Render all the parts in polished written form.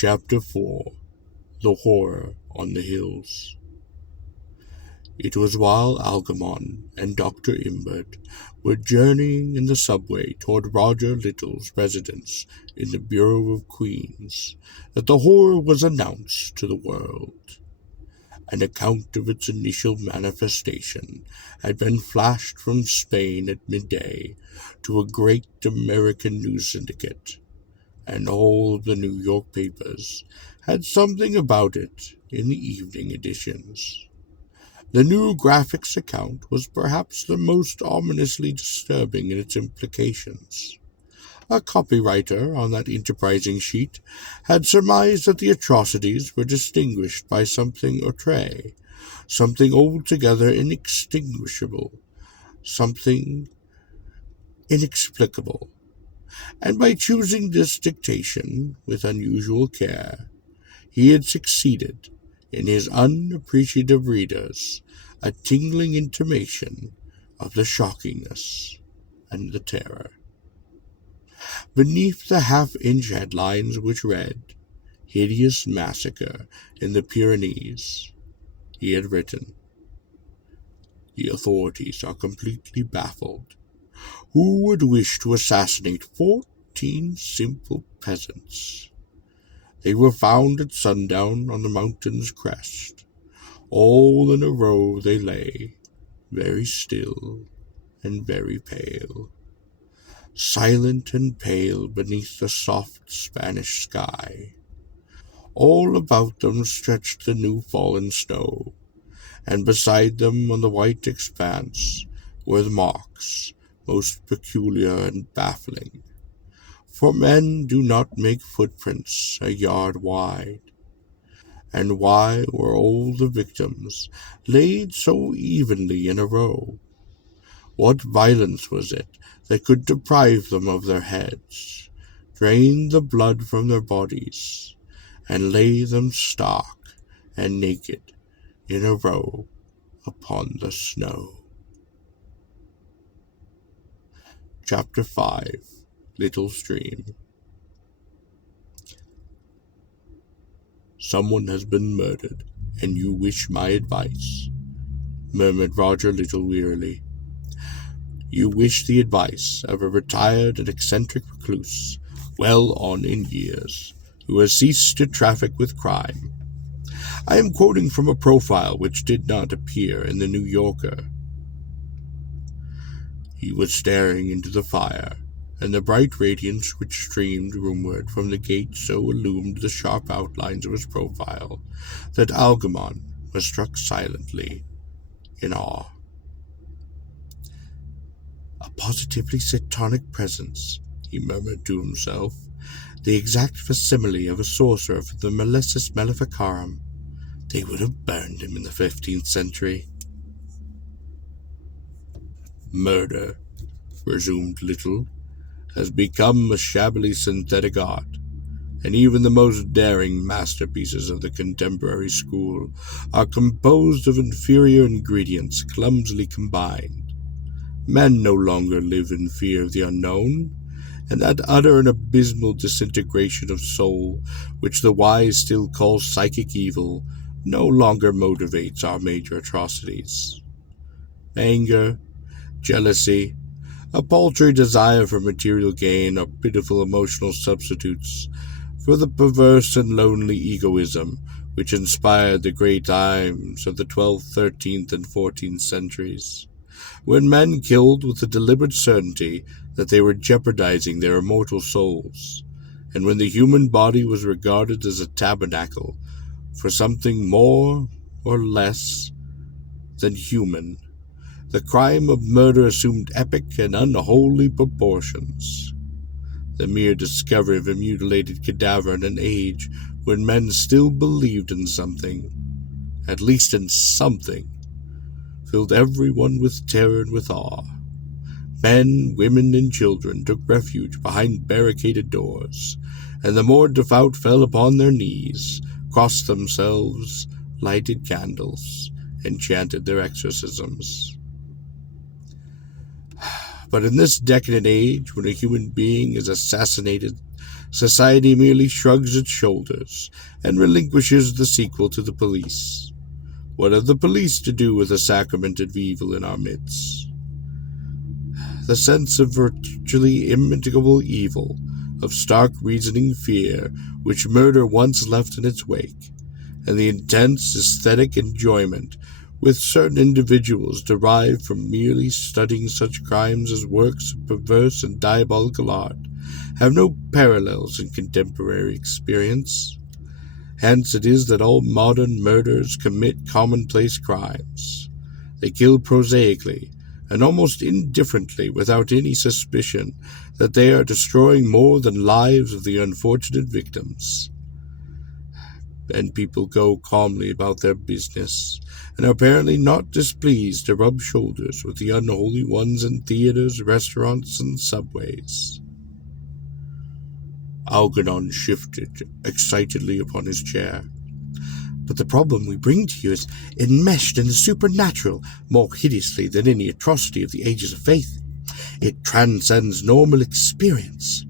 Chapter 4. The Horror on the Hills. It was while Algernon and Dr. Imbert were journeying in the subway toward Roger Little's residence in the Bureau of Queens that the horror was announced to the world. An account of its initial manifestation had been flashed from Spain at midday to a great American news syndicate, and all of the New York papers had something about it in the evening editions. The new graphics account was perhaps the most ominously disturbing in its implications. A copywriter on that enterprising sheet had surmised that the atrocities were distinguished by something outre, something altogether inextinguishable, something inexplicable, and by choosing this dictation with unusual care, he had succeeded in his unappreciative readers a tingling intimation of the shockingness and the terror. Beneath the half-inch headlines which read, "Hideous Massacre in the Pyrenees," he had written, "The authorities are completely baffled. Who would wish to assassinate 14 simple peasants? They were found at sundown on the mountain's crest. All in a row they lay, very still and very pale, silent and pale beneath the soft Spanish sky. All about them stretched the new-fallen snow, and beside them on the white expanse were the marks, most peculiar and baffling. For men do not make footprints a yard wide. And why were all the victims laid so evenly in a row? What violence was it that could deprive them of their heads, drain the blood from their bodies, and lay them stark and naked in a row upon the snow? Chapter 5. Little's Dream. "Someone has been murdered, and you wish my advice," murmured Roger Little wearily. "You wish the advice of a retired and eccentric recluse, well on in years, who has ceased to traffic with crime. I am quoting from a profile which did not appear in the New Yorker." He was staring into the fire, and the bright radiance which streamed roomward from the gate so illumined the sharp outlines of his profile that Algernon was struck silently in awe. "A positively satanic presence," he murmured to himself, "the exact facsimile of a sorcerer from the Malesis Maleficarum. They would have burned him in the 15th century. "Murder," resumed Little, "has become a shabbily synthetic art, and even the most daring masterpieces of the contemporary school are composed of inferior ingredients clumsily combined. Men no longer live in fear of the unknown, and that utter and abysmal disintegration of soul which the wise still call psychic evil no longer motivates our major atrocities. Anger, jealousy, a paltry desire for material gain are pitiful emotional substitutes for the perverse and lonely egoism which inspired the great times of the 12th, 13th, and 14th centuries, when men killed with the deliberate certainty that they were jeopardizing their immortal souls, and when the human body was regarded as a tabernacle for something more or less than human. The crime of murder assumed epic and unholy proportions. The mere discovery of a mutilated cadaver in an age when men still believed in something, at least in something, filled everyone with terror and with awe. Men, women, and children took refuge behind barricaded doors, and the more devout fell upon their knees, crossed themselves, lighted candles, and chanted their exorcisms. But in this decadent age, when a human being is assassinated society merely shrugs its shoulders and relinquishes the sequel to the police. What have the police to do with the sacrament of evil in our midst? The sense of virtually immitigable evil, of stark reasoning fear, which murder once left in its wake, and the intense aesthetic enjoyment which certain individuals derive from merely studying such crimes as works of perverse and diabolical art, have no parallels in contemporary experience. Hence it is that all modern murderers commit commonplace crimes. They kill prosaically and almost indifferently, without any suspicion that they are destroying more than lives of the unfortunate victims. And people go calmly about their business, and are apparently not displeased to rub shoulders with the unholy ones in theaters, restaurants, and subways. Algernon shifted excitedly upon his chair. But the problem we bring to you is enmeshed in the supernatural more hideously than any atrocity of the ages of faith. It transcends normal experience.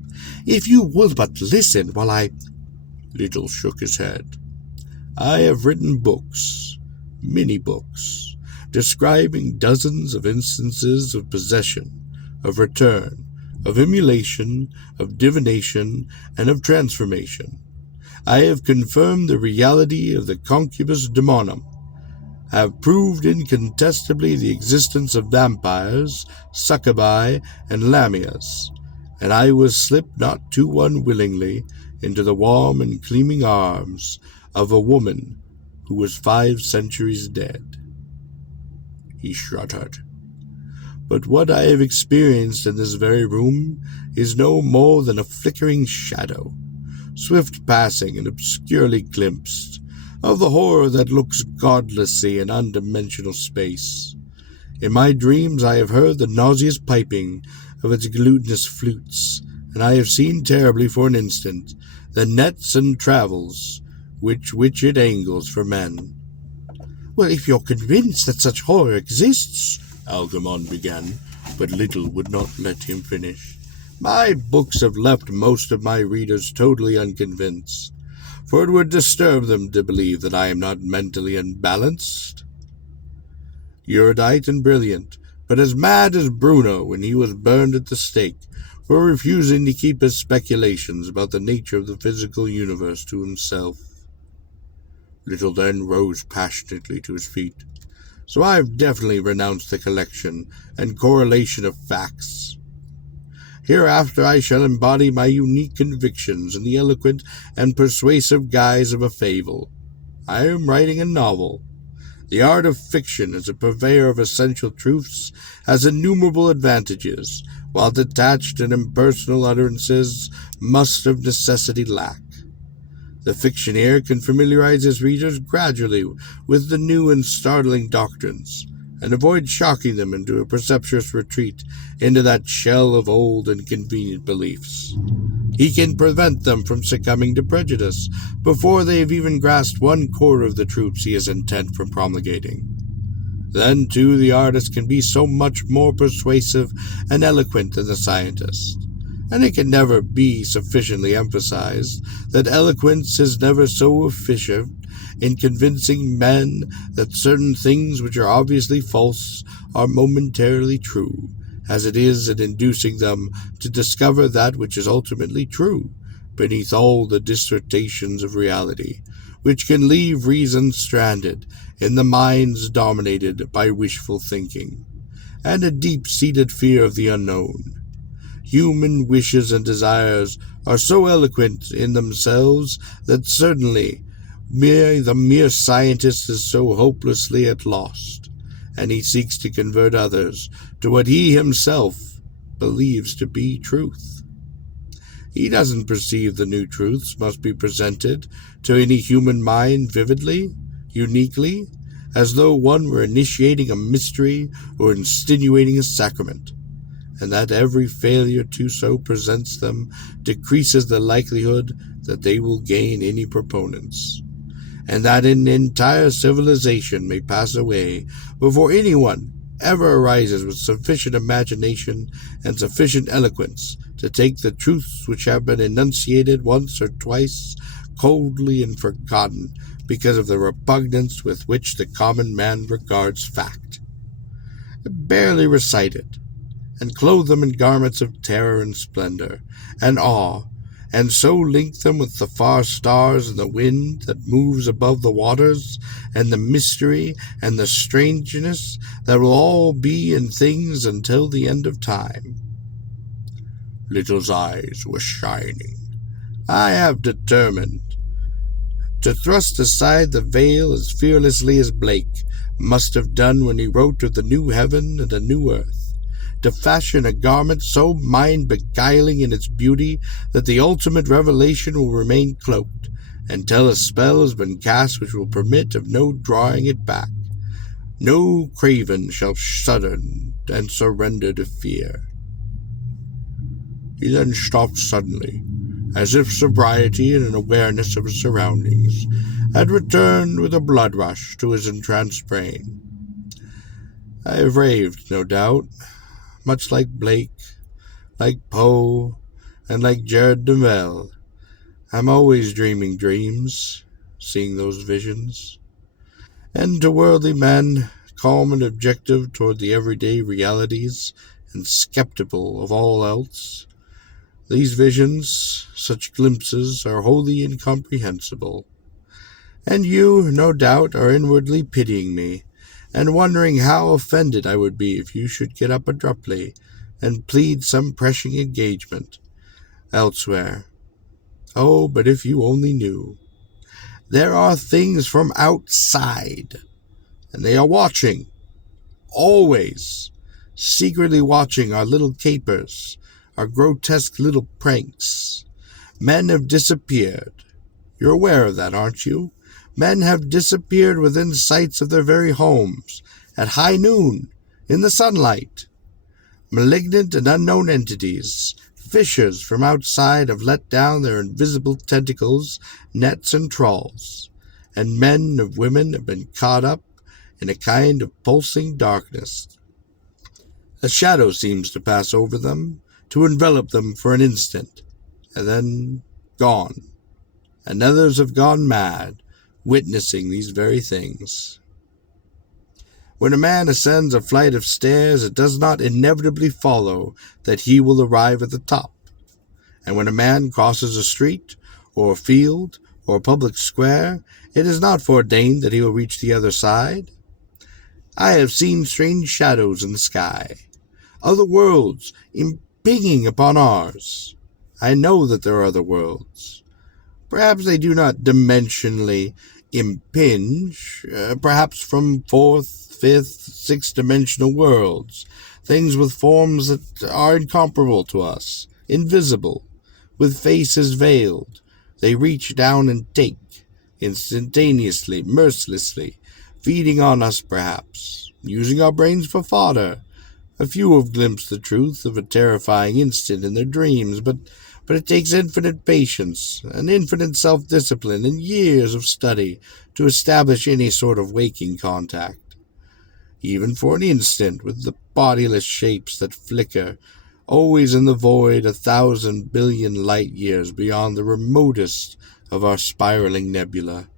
If you will but listen while I— Little shook his head. I have written books, many books, describing dozens of instances of possession, of return, of emulation, of divination, and of transformation. I have confirmed the reality of the concubus daemonum, have proved incontestably the existence of vampires, succubi, and lamias, and I was slipped not too unwillingly into the warm and gleaming arms of a woman who was 5 centuries dead. He shuddered. But what I have experienced in this very room is no more than a flickering shadow, swift passing and obscurely glimpsed, of the horror that looks godlessly in undimensional space. In my dreams I have heard the nauseous piping of its glutinous flutes, and I have seen terribly for an instant the nets and travels which it angles for men. Well, if you're convinced that such horror exists, Algernon began, but Little would not let him finish. My books have left most of my readers totally unconvinced, for it would disturb them to believe that I am not mentally unbalanced. Erudite and brilliant, but as mad as Bruno when he was burned at the stake for refusing to keep his speculations about the nature of the physical universe to himself. Little then rose passionately to his feet. So I have definitely renounced the collection and correlation of facts. Hereafter I shall embody my unique convictions in the eloquent and persuasive guise of a fable. I am writing a novel. The art of fiction as a purveyor of essential truths has innumerable advantages, while detached and impersonal utterances must of necessity lack. The fictioneer can familiarize his readers gradually with the new and startling doctrines, and avoid shocking them into a presumptuous retreat into that shell of old and convenient beliefs. He can prevent them from succumbing to prejudice before they have even grasped 1/4 of the truths he is intent from promulgating. Then, too, the artist can be so much more persuasive and eloquent than the scientist, and it can never be sufficiently emphasized that eloquence is never so efficient in convincing men that certain things which are obviously false are momentarily true, as it is in inducing them to discover that which is ultimately true, beneath all the dissertations of reality, which can leave reason stranded in the minds dominated by wishful thinking, and a deep-seated fear of the unknown. Human wishes and desires are so eloquent in themselves that certainly the mere scientist is so hopelessly at lost, and he seeks to convert others to what he himself believes to be truth. He doesn't perceive the new truths must be presented to any human mind vividly, uniquely, as though one were initiating a mystery or insinuating a sacrament, and that every failure to so presents them decreases the likelihood that they will gain any proponents, and that an entire civilization may pass away before anyone ever arises with sufficient imagination and sufficient eloquence to take the truths which have been enunciated once or twice coldly and forgotten because of the repugnance with which the common man regards fact, barely recite it, and clothe them in garments of terror and splendor and awe, and so link them with the far stars and the wind that moves above the waters, and the mystery and the strangeness that will all be in things until the end of time. Little's eyes were shining. I have determined to thrust aside the veil as fearlessly as Blake must have done when he wrote of the new heaven and the new earth, to fashion a garment so mind-beguiling in its beauty that the ultimate revelation will remain cloaked, until a spell has been cast which will permit of no drawing it back. No craven shall shudder and surrender to fear. He then stopped suddenly, as if sobriety and an awareness of his surroundings had returned with a blood rush to his entranced brain. I have raved, no doubt, much like Blake, like Poe, and like Jared DeMille. I'm always dreaming dreams, seeing those visions. And to worldly men, calm and objective toward the everyday realities, and skeptical of all else, these visions, such glimpses, are wholly incomprehensible. And you, no doubt, are inwardly pitying me, and wondering how offended I would be if you should get up abruptly and plead some pressing engagement elsewhere. Oh, but if you only knew. There are things from outside, and they are watching, always, secretly watching our little capers, our grotesque little pranks. Men have disappeared. You're aware of that, aren't you? Men have disappeared within sights of their very homes, at high noon, in the sunlight. Malignant and unknown entities, fishers from outside, have let down their invisible tentacles, nets, and trawls, and men and women have been caught up in a kind of pulsing darkness. A shadow seems to pass over them, to envelop them for an instant, and then gone. And others have gone mad, witnessing these very things. When a man ascends a flight of stairs, it does not inevitably follow that he will arrive at the top. And when a man crosses a street, or a field, or a public square, it is not foreordained that he will reach the other side. I have seen strange shadows in the sky, other worlds impinging upon ours. I know that there are other worlds. Perhaps they do not dimensionally impinge, perhaps from fourth, fifth, sixth-dimensional worlds, things with forms that are incomparable to us, invisible, with faces veiled. They reach down and take, instantaneously, mercilessly, feeding on us perhaps, using our brains for fodder. A few have glimpsed the truth of a terrifying instant in their dreams, but it takes infinite patience, and infinite self-discipline, and years of study to establish any sort of waking contact, even for an instant, with the bodiless shapes that flicker, always in the void 1,000 billion light-years beyond the remotest of our spiraling nebula.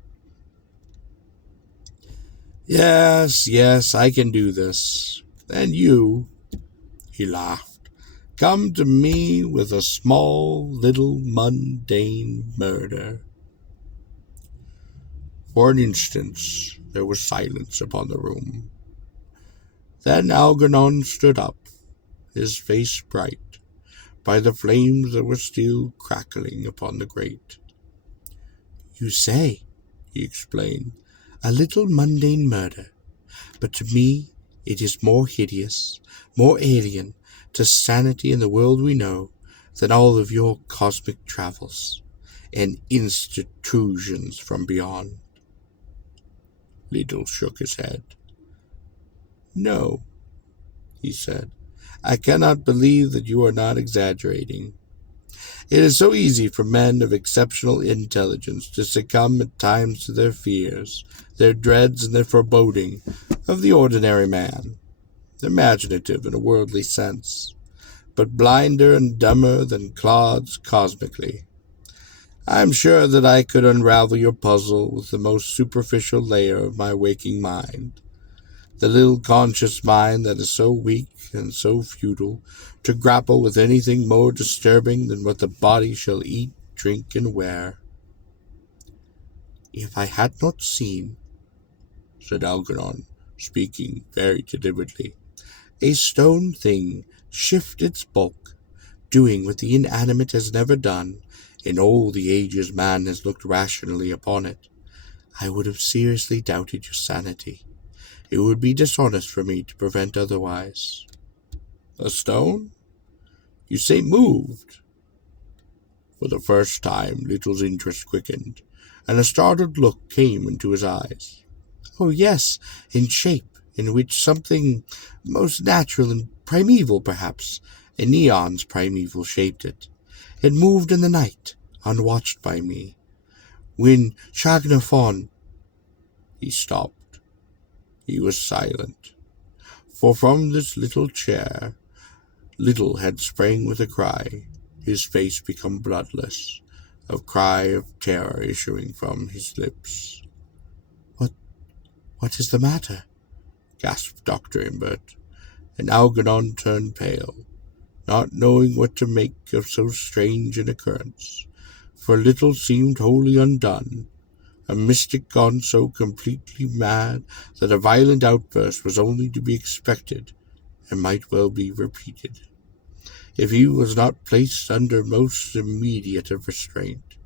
Yes, I can do this. And you, he laughed, come to me with a small, little, mundane murder. For an instant, there was silence upon the room. Then Algernon stood up, his face bright, by the flames that were still crackling upon the grate. You say, he explained, a little mundane murder, but to me it is more hideous, more alien to sanity in the world we know than all of your cosmic travels and intrusions from beyond. Little shook his head. No, he said, I cannot believe that you are not exaggerating. It is so easy for men of exceptional intelligence to succumb at times to their fears, their dreads, and their foreboding of the ordinary man. imaginative in a worldly sense, but blinder and dumber than clods cosmically. I am sure that I could unravel your puzzle with the most superficial layer of my waking mind, the little conscious mind that is so weak and so futile to grapple with anything more disturbing than what the body shall eat, drink, and wear. If I had not seen, said Algernon, speaking very deliberately, a stone thing shift its bulk, doing what the inanimate has never done, in all the ages man has looked rationally upon it, I would have seriously doubted your sanity. It would be dishonest for me to prevent otherwise. A stone? You say moved? For the first time, Little's interest quickened, and a startled look came into his eyes. Oh, yes, in shape, in which something most natural and primeval, perhaps, an eon's primeval shaped it. It moved in the night, unwatched by me. When Chagnafon... He stopped. He was silent, for from this little chair, Little had sprang with a cry, his face become bloodless, a cry of terror issuing from his lips. What is the matter? Gasped Dr. Imbert, and Algernon turned pale, not knowing what to make of so strange an occurrence, for Little seemed wholly undone, a mystic gone so completely mad that a violent outburst was only to be expected and might well be repeated, if he was not placed under most immediate of restraint.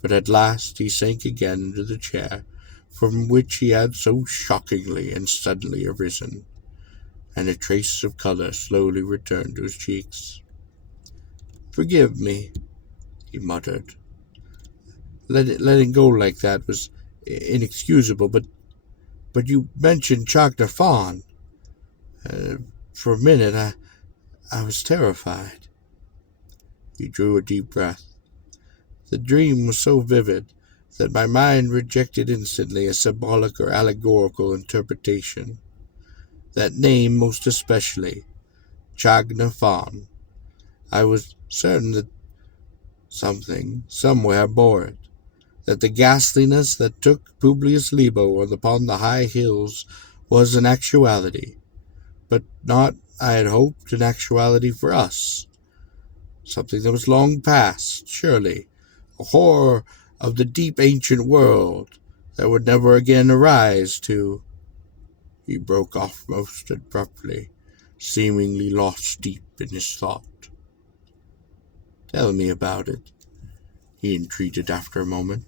But at last he sank again into the chair from which he had so shockingly and suddenly arisen, and a trace of color slowly returned to his cheeks. "Forgive me," he muttered. Letting go like that was inexcusable, but you mentioned Chagda Fawn. For a minute I was terrified." He drew a deep breath. The dream was so vivid that my mind rejected instantly a symbolic or allegorical interpretation. That name most especially, Chagna Fawn. I was certain that something, somewhere, bore it, that the ghastliness that took Publius Libo upon the high hills was an actuality, but not, I had hoped, an actuality for us. Something that was long past, surely, a horror of the deep ancient world that would never again arise to... He broke off most abruptly, seemingly lost deep in his thought. "Tell me about it," he entreated after a moment.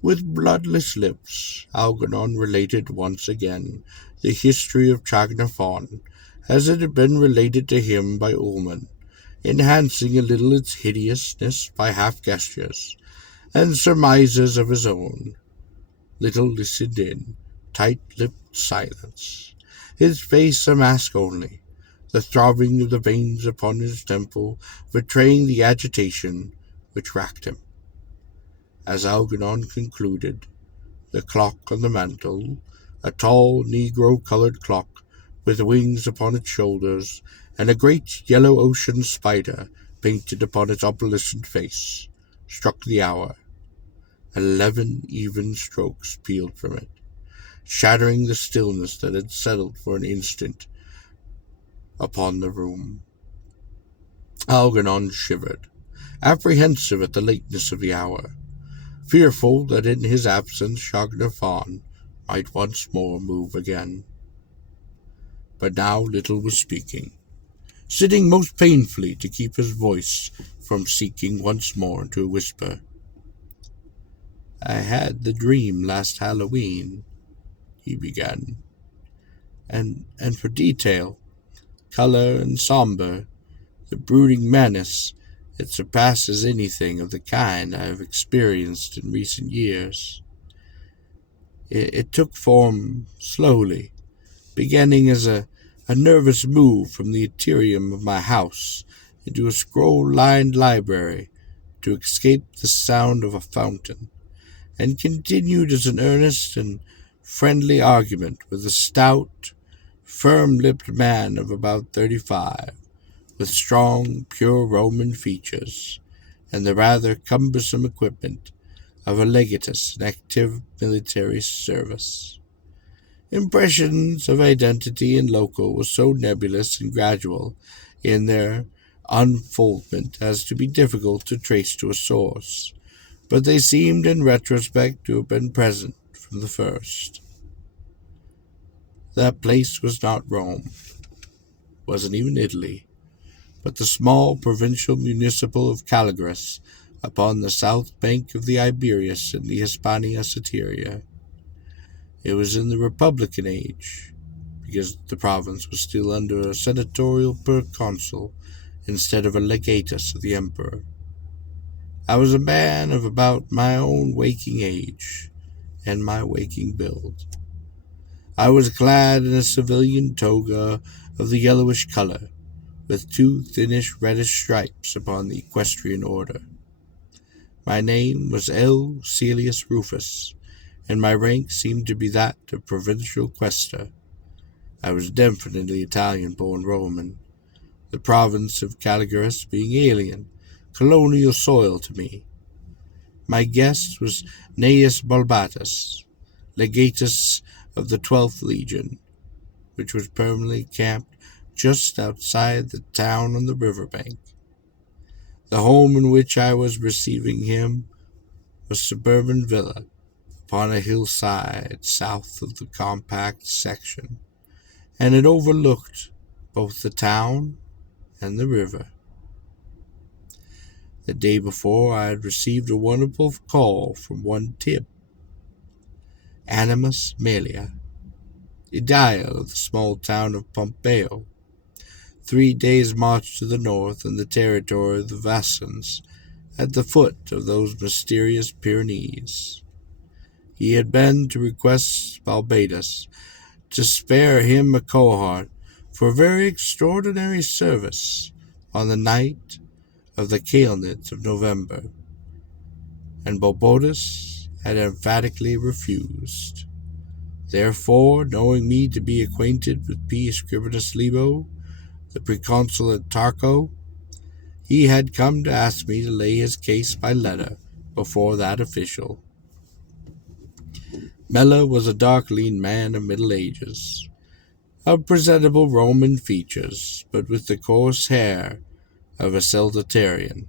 With bloodless lips, Algernon related once again the history of Chagna Fawn, as it had been related to him by Ullman, enhancing a little its hideousness by half-gestures and surmises of his own. Little listened in tight-lipped silence, his face a mask only, the throbbing of the veins upon his temple betraying the agitation which racked him. As Algernon concluded, the clock on the mantel, a tall negro-colored clock with wings upon its shoulders and a great yellow ocean spider painted upon its opalescent face, struck the hour. 11 even strokes pealed from it, shattering the stillness that had settled for an instant upon the room. Algernon shivered, apprehensive at the lateness of the hour, fearful that in his absence Chagna Fawn might once more move again. But now Little was speaking, sitting most painfully to keep his voice from sinking once more into a whisper. "I had the dream last Halloween," he began, and for detail, color, and somber, the brooding menace, it surpasses anything of the kind I have experienced in recent years. It took form slowly, beginning as a nervous move from the atrium of my house into a scroll-lined library to escape the sound of a fountain, and continued as an earnest and friendly argument with a stout, firm-lipped man of about 35, with strong, pure Roman features, and the rather cumbersome equipment of a legatus in active military service. Impressions of identity and local were so nebulous and gradual in their unfoldment as to be difficult to trace to a source, but they seemed in retrospect to have been present from the first. That place was not Rome, wasn't even Italy, but the small provincial municipal of Calagurris upon the south bank of the Iberius in the Hispania Satyria. It was in the Republican age, because the province was still under a senatorial proconsul instead of a legatus of the emperor. I was a man of about my own waking age and my waking build. I was clad in a civilian toga of the yellowish color, with two thinnish reddish stripes upon the equestrian order. My name was L. Celius Rufus, and my rank seemed to be that of provincial quaestor. I was definitely Italian-born Roman, the province of Calagurris being alien, colonial soil to me. My guest was Gnaeus Bulbatus, legatus of the 12th Legion, which was permanently camped just outside the town on the riverbank. The home in which I was receiving him was a suburban villa upon a hillside south of the compact section, and it overlooked both the town and the river. The day before, I had received a wonderful call from one Tib, Animus Melia, aedile of the small town of Pompeo, 3 days' march to the north in the territory of the Vascons, at the foot of those mysterious Pyrenees. He had been to request Balbadus to spare him a cohort for a very extraordinary service on the night of the Calenids of November, and Balbodus had emphatically refused. Therefore, knowing me to be acquainted with P. Scribinus Libo, the proconsul at Tarco, he had come to ask me to lay his case by letter before that official. Mella was a dark, lean man of middle ages, of presentable Roman features, but with the coarse hair of a Saldatarian.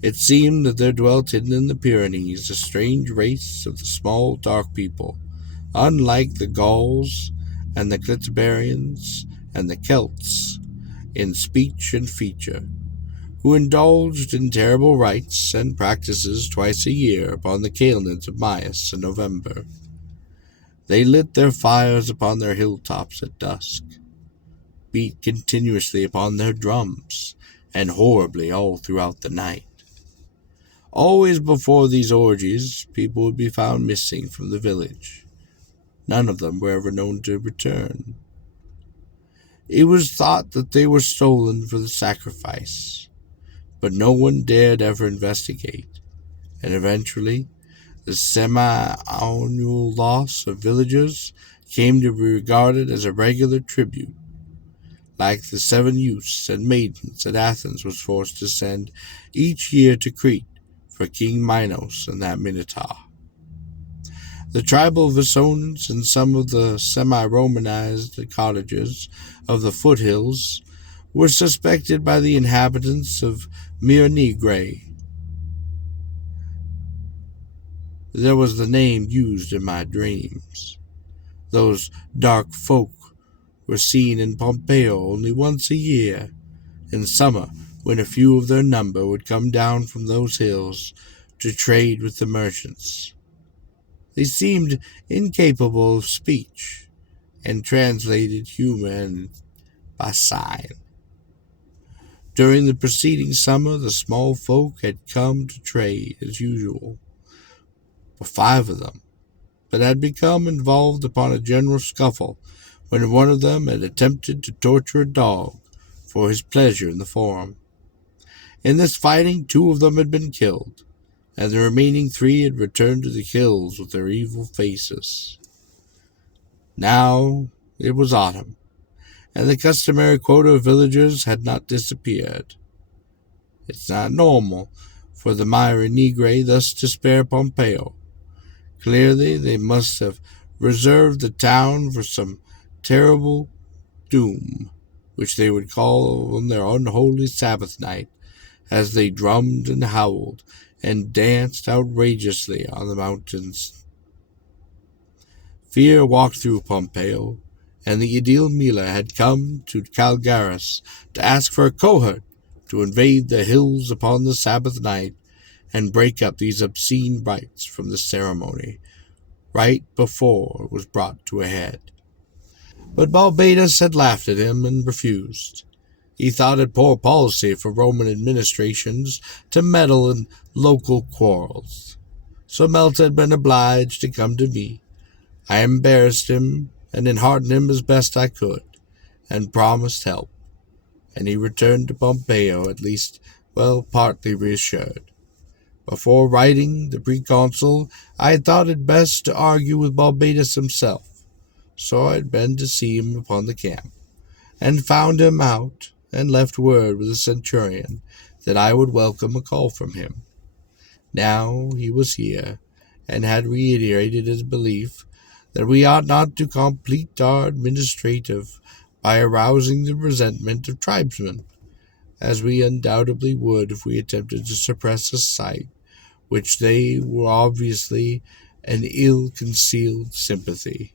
It seemed that there dwelt hidden in the Pyrenees a strange race of the small, dark people, unlike the Gauls and the Clitiberians and the Celts in speech and feature, who indulged in terrible rites and practices twice a year upon the Calenids of Maius in November. They lit their fires upon their hilltops at dusk, beat continuously upon their drums, and horribly all throughout the night. Always before these orgies, people would be found missing from the village. None of them were ever known to return. It was thought that they were stolen for the sacrifice, but no one dared ever investigate, and eventually the semi-annual loss of villagers came to be regarded as a regular tribute, like the 7 youths and maidens that Athens was forced to send each year to Crete for King Minos and that Minotaur. The tribal Visonians and some of the semi-Romanized cottages of the foothills were suspected by the inhabitants of Myrnigre. There was the name used in my dreams. Those dark folk were seen in Pompeo only once a year, in summer, when a few of their number would come down from those hills to trade with the merchants. They seemed incapable of speech, and translated human by sign. During the preceding summer, the small folk had come to trade as usual, for 5 of them, but had become involved upon a general scuffle when one of them had attempted to torture a dog for his pleasure in the forum. In this fighting, 2 of them had been killed, and the remaining 3 had returned to the hills with their evil faces. Now It was autumn, and the customary quota of villagers had not disappeared. It's not normal for the Myri Negre thus to spare Pompeo. Clearly, they must have reserved the town for some terrible doom, which they would call on their unholy Sabbath night, as they drummed and howled and danced outrageously on the mountains. Fear walked through Pompeo, and the Aedile Mila had come to Calgaris to ask for a cohort to invade the hills upon the Sabbath night and break up these obscene rites from the ceremony, right before it was brought to a head. But Balbadus had laughed at him and refused. He thought it poor policy for Roman administrations to meddle in local quarrels. So Melta had been obliged to come to me. I embarrassed him and enheartened him as best I could, and promised help, and he returned to Pompeo at least, partly reassured. Before writing the proconsul, I had thought it best to argue with Balbadus himself, so I had been to see him upon the camp, and found him out, and left word with the centurion that I would welcome a call from him. Now he was here, and had reiterated his belief that we ought not to complete our administrative by arousing the resentment of tribesmen, as we undoubtedly would if we attempted to suppress a sight which they were obviously an ill-concealed sympathy.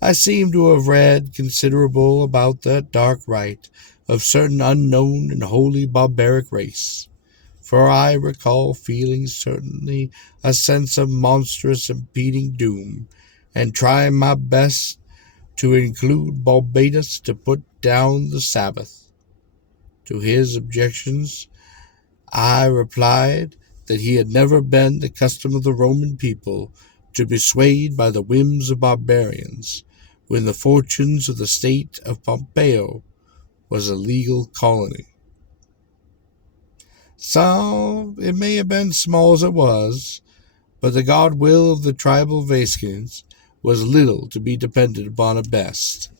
I seem to have read considerable about that dark rite of certain unknown and wholly barbaric race, for I recall feeling certainly a sense of monstrous impending doom, and trying my best to include Balbadus to put down the Sabbath. To his objections, I replied that he had never been the custom of the Roman people to be swayed by the whims of barbarians, when the fortunes of the state of Pompeo was a legal colony. So it may have been small as it was, but the God-will of the tribal Vascans was little to be depended upon at best,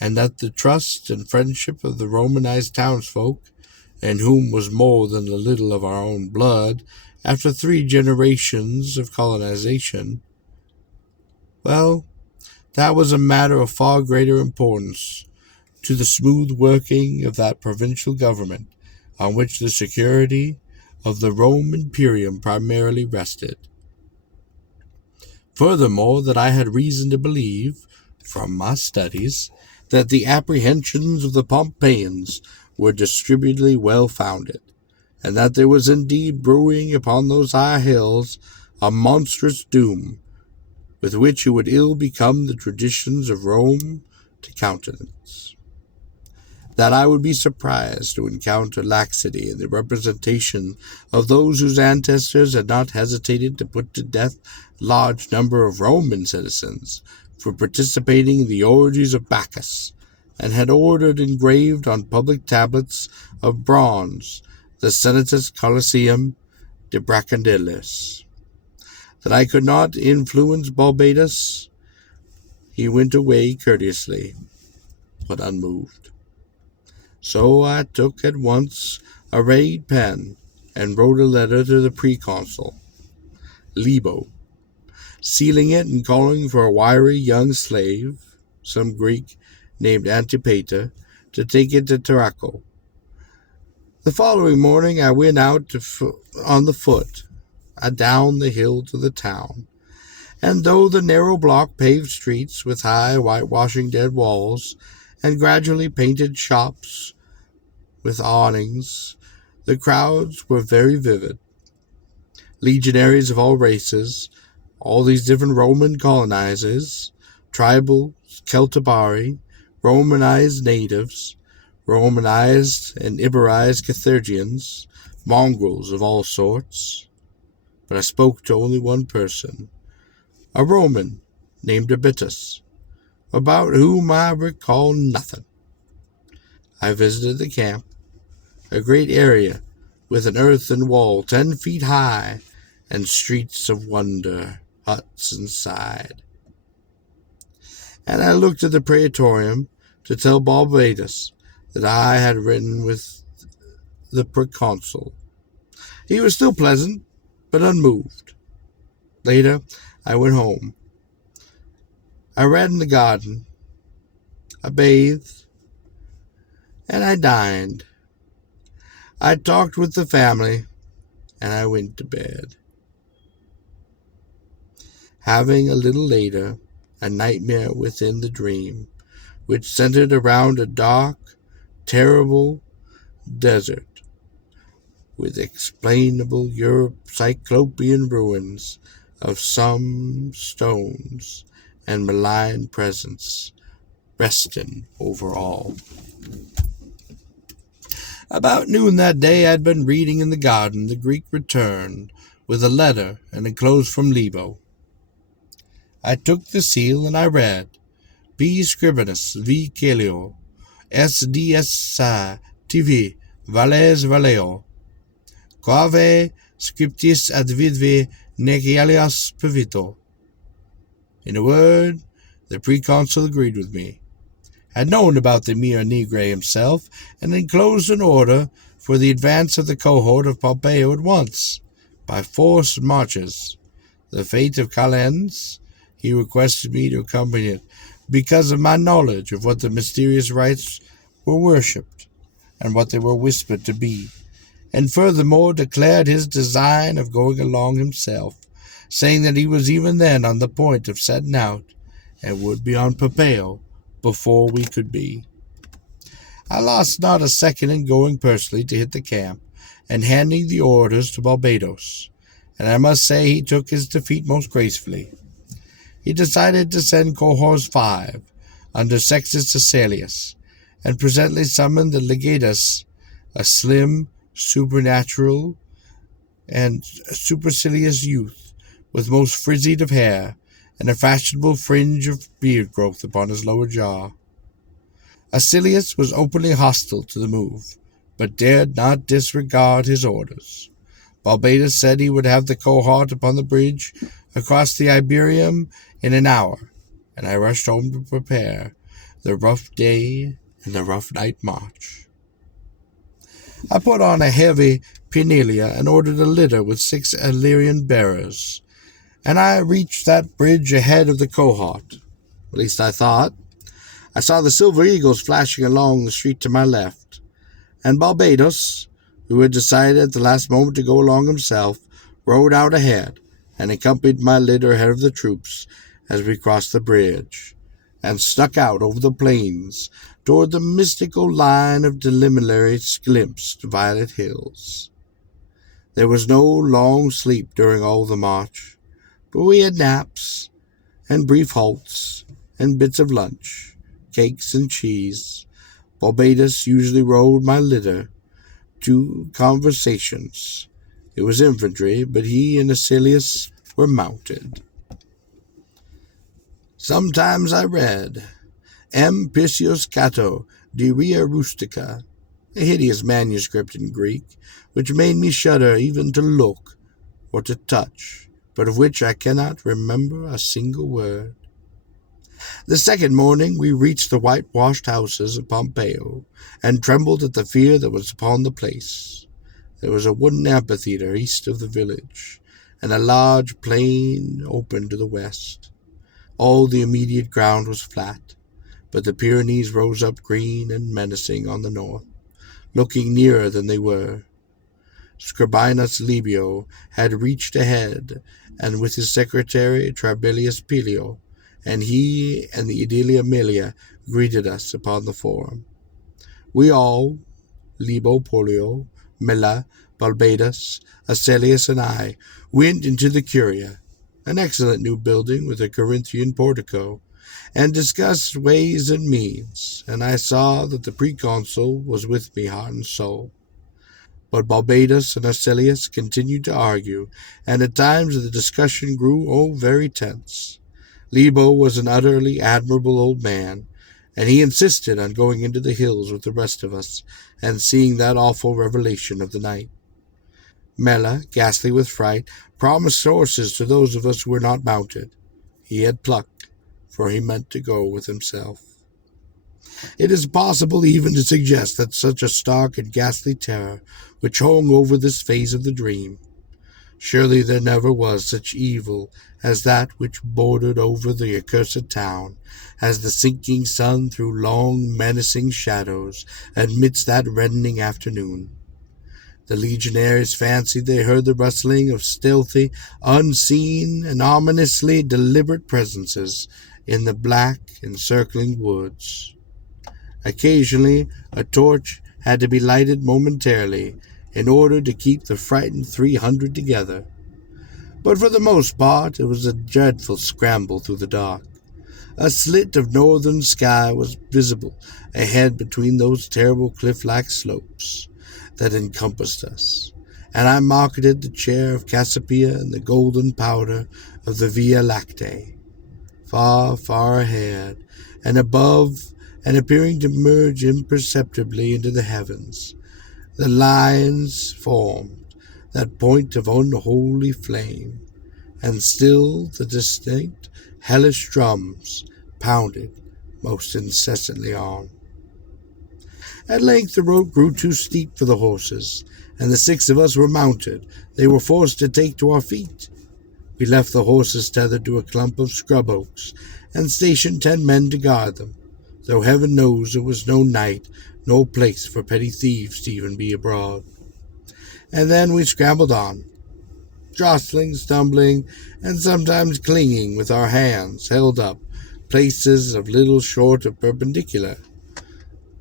and that the trust and friendship of the Romanized townsfolk, in whom was more than a little of our own blood, after 3 generations of colonization, that was a matter of far greater importance to the smooth working of that provincial government on which the security of the Roman Imperium primarily rested. Furthermore, that I had reason to believe, from my studies, that the apprehensions of the Pompeians were distributedly well-founded, and that there was indeed brewing upon those high hills a monstrous doom, with which it would ill become the traditions of Rome to countenance. That I would be surprised to encounter laxity in the representation of those whose ancestors had not hesitated to put to death a large number of Roman citizens for participating in the orgies of Bacchus, and had ordered engraved on public tablets of bronze the Senatus Colosseum de Brachydilis. That I could not influence Balbadus, he went away courteously, but unmoved. So I took at once a reed pen and wrote a letter to the proconsul, Libo, sealing it and calling for a wiry young slave, some Greek named Antipater, to take it to Tarraco. The following morning I went out on the foot, down the hill to the town, and though the narrow block-paved streets with high whitewashing dead walls and gradually painted shops with awnings, the crowds were very vivid. Legionaries of all races, all these different Roman colonizers, tribal Celtibari, Romanized natives, Romanized and Iberized Carthaginians, mongrels of all sorts. But I spoke to only one person, a Roman named Abitus, about whom I recall nothing. I visited the camp, a great area with an earthen wall 10 feet high and streets of wonder, huts inside. and I looked at the praetorium to tell Balbadus that I had ridden with the proconsul. He was still pleasant, but unmoved. Later, I went home. I read in the garden. I bathed, and I dined. I talked with the family, and I went to bed. Having a little later a nightmare within the dream, which centered around a dark, terrible desert with explainable cyclopean ruins of some stones and malign presence resting over all. About noon that day I'd been reading in the garden. The Greek returned with a letter and enclosed from Libo. I took the seal and I read, P. Scribinus, V. Calio, SDS TV, Vales Valeo, Quave scriptis ad vidve nec pavito. In a word, the proconsul agreed with me, had known about the Mira Nigre himself, and enclosed an order for the advance of the cohort of Pompeo at once, by forced marches. The fate of Calends, he requested me to accompany it, because of my knowledge of what the mysterious rites were worshipped, and what they were whispered to be, and furthermore declared his design of going along himself, saying that he was even then on the point of setting out, and would be on Pompeo before we could be. I lost not a second in going personally to hit the camp, and handing the orders to Balbadus, and I must say he took his defeat most gracefully. He decided to send cohorts 5 under Sextus Caecilius, and presently summoned the legatus, a slim, supernatural, and supercilious youth, with most frizzed of hair, and a fashionable fringe of beard growth upon his lower jaw. Acilius was openly hostile to the move, but dared not disregard his orders. Balbadus said he would have the cohort upon the bridge across the Iberium in an hour, and I rushed home to prepare the rough day and the rough night march. I put on a heavy pinilia and ordered a litter with 6 Illyrian bearers, and I reached that bridge ahead of the cohort. At least I thought. I saw the silver eagles flashing along the street to my left, and Balbadus, who had decided at the last moment to go along himself, rode out ahead and accompanied my litter ahead of the troops as we crossed the bridge, and stuck out over the plains toward the mystical line of preliminary glimpsed violet hills. There was no long sleep during all the march, but we had naps, and brief halts, and bits of lunch, cakes and cheese. Balbadus usually rode my litter to conversations. It was infantry, but he and Acilius were mounted. Sometimes I read M. Pisius Cato de Rea Rustica, a hideous manuscript in Greek, which made me shudder even to look or to touch, but of which I cannot remember a single word. The second morning we reached the whitewashed houses of Pompeo, and trembled at the fear that was upon the place. There was a wooden amphitheatre east of the village, and a large plain open to the west. All the immediate ground was flat, but the Pyrenees rose up green and menacing on the north, looking nearer than they were. Scribinus Libio had reached ahead, and with his secretary Trebellius Pilio, and he and the Aedilia Aemilia greeted us upon the forum. We all, Libo, Pollio, Mela, Balbadus, Acilius, and I, went into the Curia, an excellent new building with a Corinthian portico, and discussed ways and means, and I saw that the proconsul was with me heart and soul. But Balbadus and Acilius continued to argue, and at times the discussion grew very tense. Libo was an utterly admirable old man, and he insisted on going into the hills with the rest of us and seeing that awful revelation of the night. Mela, ghastly with fright, promised horses to those of us who were not mounted. He had pluck, for he meant to go with himself. It is possible even to suggest that such a stark and ghastly terror which hung over this phase of the dream. Surely there never was such evil as that which bordered over the accursed town, as the sinking sun threw long, menacing shadows amidst that reddening afternoon. The legionaries fancied they heard the rustling of stealthy, unseen, and ominously deliberate presences in the black, encircling woods. Occasionally, a torch had to be lighted momentarily in order to keep the frightened 300 together. But for the most part, it was a dreadful scramble through the dark. A slit of northern sky was visible ahead between those terrible cliff-like slopes that encompassed us, and I marketed the chair of Cassiopeia and the golden powder of the Via Lactea. Far, far ahead, and above, and appearing to merge imperceptibly into the heavens, the lines formed that point of unholy flame, and still the distinct hellish drums pounded most incessantly on. At length the road grew too steep for the horses, and the 6 of us were mounted. They were forced to take to our feet. We left the horses tethered to a clump of scrub oaks, and stationed 10 men to guard them, though heaven knows it was no night, no place for petty thieves to even be abroad. And then we scrambled on, jostling, stumbling, and sometimes clinging with our hands held up, places of little short of perpendicular.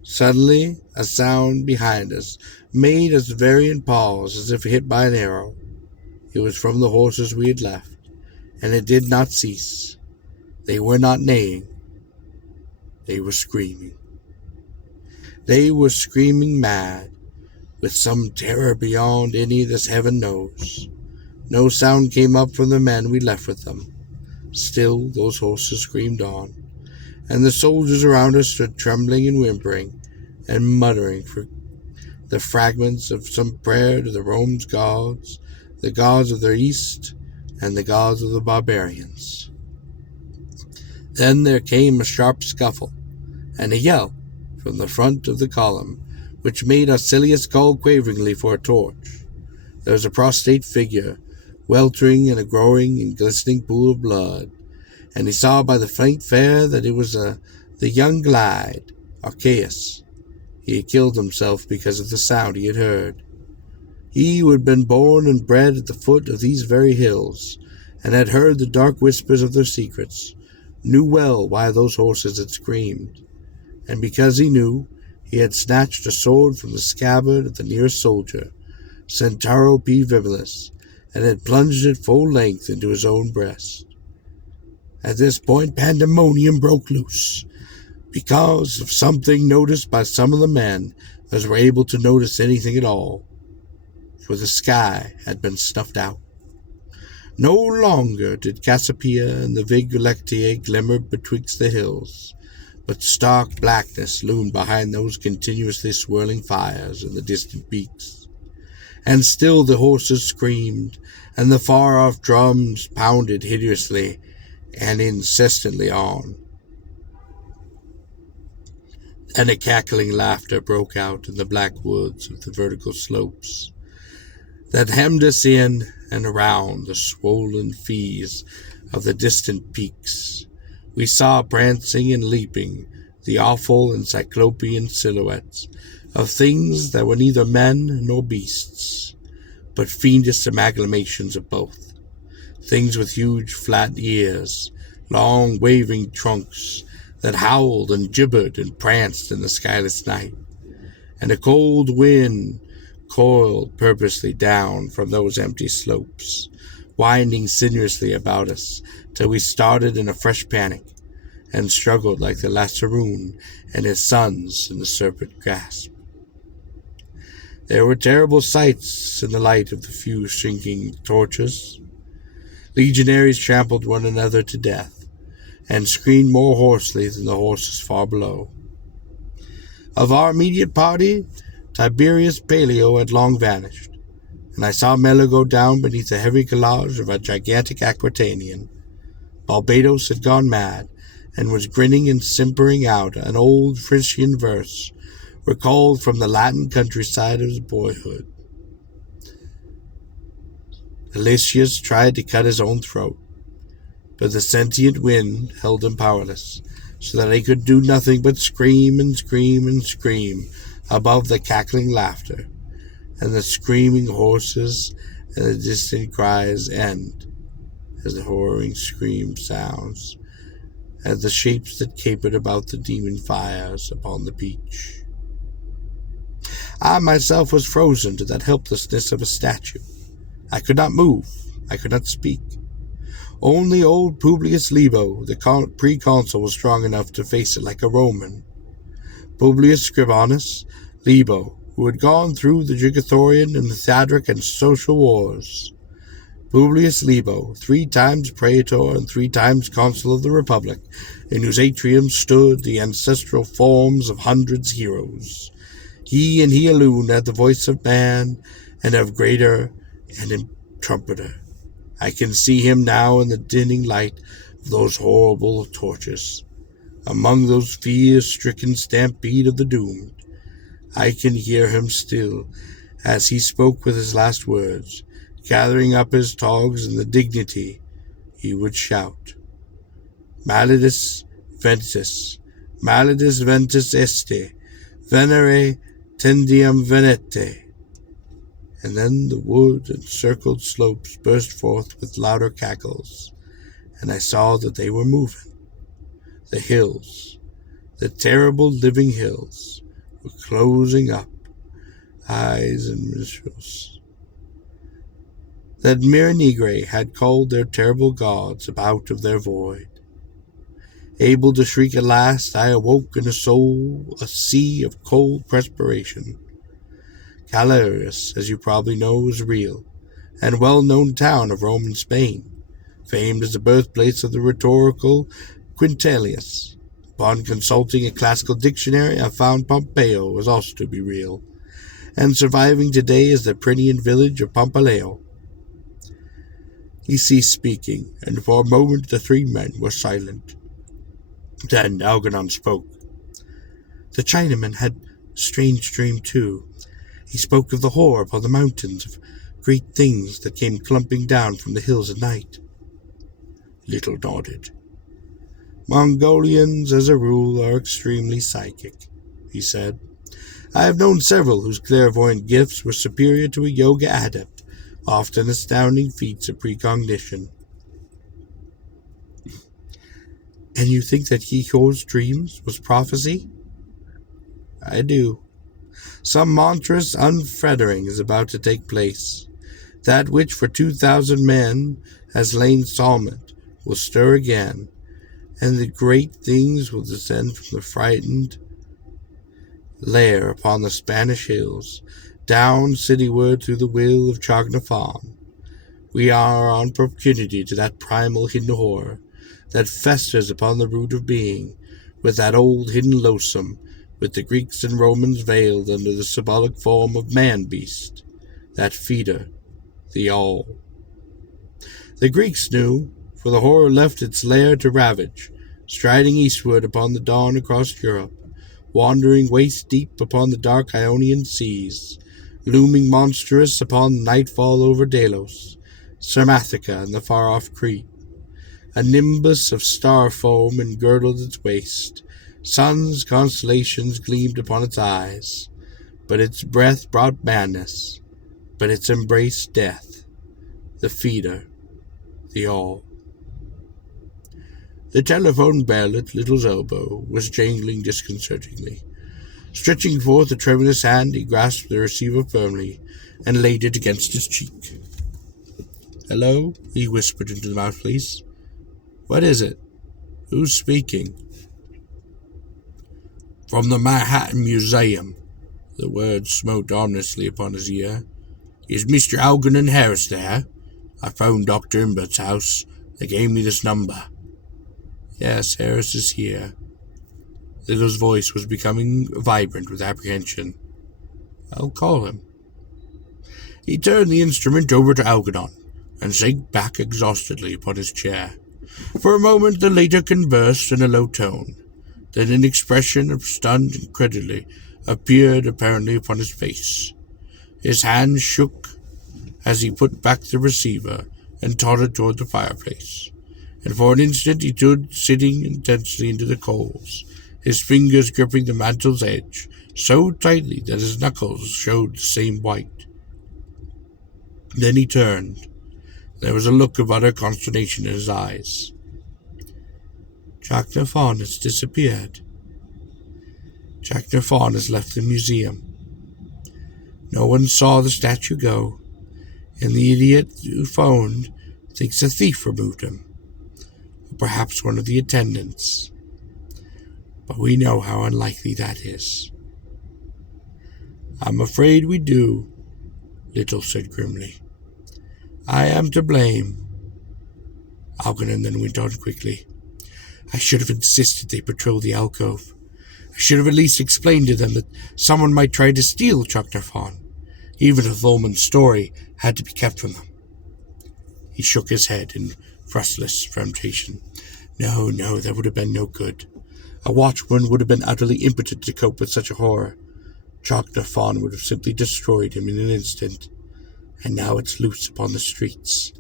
Suddenly, a sound behind us made us vary pause as if hit by an arrow. It was from the horses we had left, and it did not cease. They were not neighing. They were screaming. They were screaming mad, with some terror beyond any this heaven knows. No sound came up from the men we left with them. Still those horses screamed on, and the soldiers around us stood trembling and whimpering, and muttering for the fragments of some prayer to the Rome's gods, the gods of their east, and the gods of the barbarians. Then there came a sharp scuffle, and a yell from the front of the column, which made Arcelius call quaveringly for a torch. There was a prostrate figure, weltering in a growing and glistening pool of blood, and he saw by the faint flare that it was the young glide, Archaeus. He had killed himself because of the sound he had heard. He who had been born and bred at the foot of these very hills, and had heard the dark whispers of their secrets, knew well why those horses had screamed, and because he knew, he had snatched a sword from the scabbard of the nearest soldier, Centauro P. Vibilis, and had plunged it full length into his own breast. At this point pandemonium broke loose, because of something noticed by some of the men as were able to notice anything at all, for the sky had been snuffed out. No longer did Cassiopeia and the Via Lactea glimmer betwixt the hills, but stark blackness loomed behind those continuously swirling fires in the distant peaks. And still the horses screamed, and the far-off drums pounded hideously and incessantly on. And a cackling laughter broke out in the black woods of the vertical slopes that hemmed us in and around the swollen fees of the distant peaks. We saw prancing and leaping the awful and cyclopean silhouettes of things that were neither men nor beasts, but fiendish amalgamations of both. Things with huge flat ears, long waving trunks, that howled and gibbered and pranced in the skyless night, and a cold wind coiled purposely down from those empty slopes, winding sinuously about us till we started in a fresh panic, and struggled like the Laceroon and his sons in the serpent grasp. There were terrible sights in the light of the few shrinking torches. Legionaries trampled one another to death, and screamed more hoarsely than the horses far below. Of our immediate party, Tiberius Paleo had long vanished, and I saw Melo go down beneath the heavy collage of a gigantic Aquitanian. Balbados had gone mad, and was grinning and simpering out an old Frisian verse, recalled from the Latin countryside of his boyhood. Aloysius tried to cut his own throat, but the sentient wind held him powerless, so that he could do nothing but scream and scream and scream above the cackling laughter, and the screaming horses and the distant cries end as the horrifying scream sounds, as the shapes that capered about the demon fires upon the beach. I myself was frozen to that helplessness of a statue. I could not move, I could not speak. Only old Publius Libo, the pre-consul, was strong enough to face it like a Roman. Publius Scribonius Libo, who had gone through the Juguthorian and the Theodoric and social wars. Publius Libo, 3 times praetor and 3 times consul of the Republic, in whose atrium stood the ancestral forms of hundreds of heroes. He and he alone had the voice of man and of greater and trumpeter. I can see him now in the dinning light of those horrible torches, among those fear-stricken stampede of the doomed. I can hear him still, as he spoke with his last words, gathering up his togs in the dignity he would shout. Malidus ventus este, venere tendium venete. And then the wood-encircled slopes burst forth with louder cackles, and I saw that they were moving. The hills, the terrible living hills, were closing up, eyes and minstrels. That Mira Nigre had called their terrible gods up out of their void. Able to shriek at last, I awoke in a soul, a sea of cold perspiration. Calarius, as you probably know, is real, and a well-known town of Roman Spain, famed as the birthplace of the rhetorical Quintilius. Upon consulting a classical dictionary, I found Pompeo was also to be real, and surviving today is the Prinian village of Pompaleo. He ceased speaking, and for a moment the 3 men were silent. Then Algernon spoke. The Chinaman had a strange dream too. He spoke of the horror upon the mountains, of great things that came clumping down from the hills at night. Little nodded. Mongolians, as a rule, are extremely psychic, he said. I have known several whose clairvoyant gifts were superior to a yoga adept, often astounding feats of precognition. And you think that Hiho's dreams was prophecy? I do. Some monstrous unfettering is about to take place. That which for 2,000 men has lain dormant will stir again, and the great things will descend from the frightened lair upon the Spanish hills, down cityward through the will of Chognafon. We are on proximity to that primal hidden horror that festers upon the root of being, with that old hidden loathsome, with the Greeks and Romans veiled under the symbolic form of man-beast, that feeder, the All. The Greeks knew, for the horror left its lair to ravage, striding eastward upon the dawn across Europe, wandering waist-deep upon the dark Ionian seas, looming monstrous upon the nightfall over Delos, Sarmatica, and the far-off Crete. A nimbus of star foam engirdled its waist. Suns, constellations gleamed upon its eyes, but its breath brought madness, but its embrace death, the feeder, the all. The telephone bell at Little's elbow was jangling disconcertingly. Stretching forth a tremulous hand, he grasped the receiver firmly and laid it against his cheek. "Hello?" he whispered into the mouthpiece. "What is it? Who's speaking?" "From the Manhattan Museum." The words smote ominously upon his ear. "Is Mr. Algernon Harris there? I phoned Dr. Imbert's house. They gave me this number." "Yes, Harris is here." Little's voice was becoming vibrant with apprehension. "I'll call him." He turned the instrument over to Algernon and sank back exhaustedly upon his chair. For a moment the latter conversed in a low tone. Then an expression of stunned incredulity appeared apparently upon his face. His hand shook as he put back the receiver and tottered toward the fireplace. And for an instant he stood sitting intensely into the coals, his fingers gripping the mantle's edge so tightly that his knuckles showed the same white. Then he turned. There was a look of utter consternation in his eyes. Jack Fawn has disappeared. Jack Fawn has left the museum. No one saw the statue go, and the idiot who phoned thinks a thief removed him, or perhaps one of the attendants. But we know how unlikely that is. I'm afraid we do, Little said grimly. I am to blame. Algernon then went on quickly. I should have insisted they patrol the alcove. I should have at least explained to them that someone might try to steal Chuck Fawn, even if Ullman's story had to be kept from them. He shook his head in fruitless frustration. No, that would have been no good. A watchman would have been utterly impotent to cope with such a horror. Chuck Fawn would have simply destroyed him in an instant, and now it's loose upon the streets.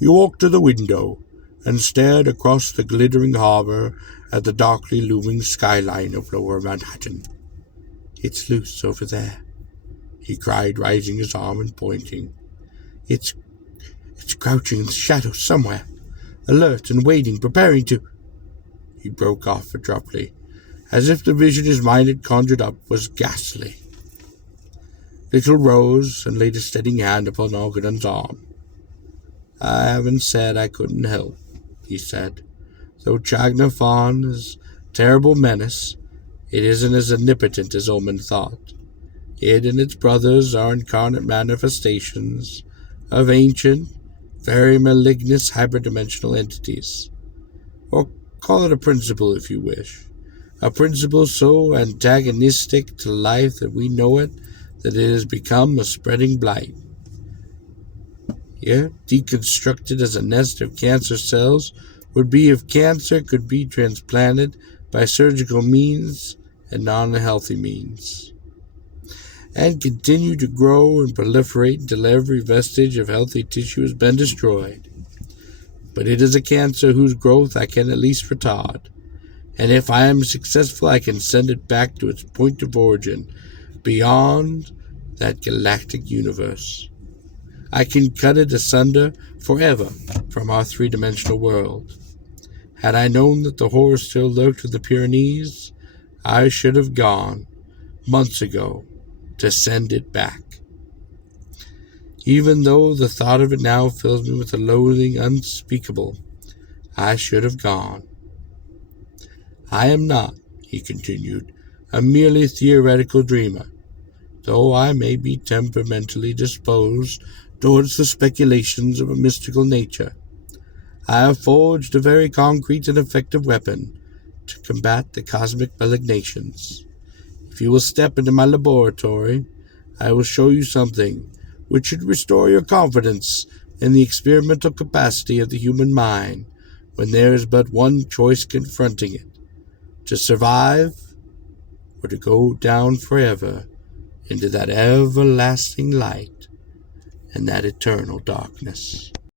He walked to the window and stared across the glittering harbor at the darkly looming skyline of lower Manhattan. It's loose over there, he cried, raising his arm and pointing. It's crouching in the shadows somewhere, alert and waiting, preparing to... He broke off abruptly, as if the vision his mind had conjured up was ghastly. Little rose and laid a steadying hand upon Algernon's arm. I haven't said I couldn't help, he said. Though Chagna Fawn is a terrible menace, it isn't as omnipotent as Ullman thought. It and its brothers are incarnate manifestations of ancient, very malignant hyperdimensional entities. Or call it a principle if you wish. A principle so antagonistic to life that we know it, that it has become a spreading blight. Here, deconstructed as a nest of cancer cells, would be if cancer could be transplanted by surgical means and non-healthy means, and continue to grow and proliferate until every vestige of healthy tissue has been destroyed. But it is a cancer whose growth I can at least retard, and if I am successful I can send it back to its point of origin, beyond that galactic universe. I can cut it asunder forever from our three-dimensional world. Had I known that the horror still lurked in the Pyrenees, I should have gone, months ago, to send it back. Even though the thought of it now fills me with a loathing unspeakable, I should have gone. I am not, he continued, a merely theoretical dreamer, though I may be temperamentally disposed towards the speculations of a mystical nature. I have forged a very concrete and effective weapon to combat the cosmic malignations. If you will step into my laboratory, I will show you something which should restore your confidence in the experimental capacity of the human mind when there is but one choice confronting it, to survive or to go down forever into that everlasting light and that eternal darkness.